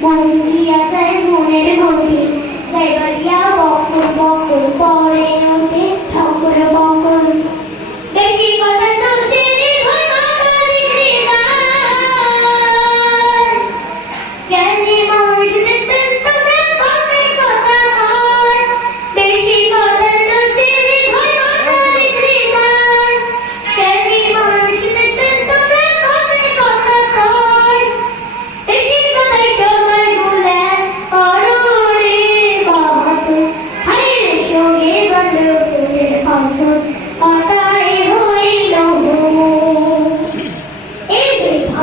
Bondi, a Sarmon, and a Bondi. Cyber, yeah, walk, walk, walk.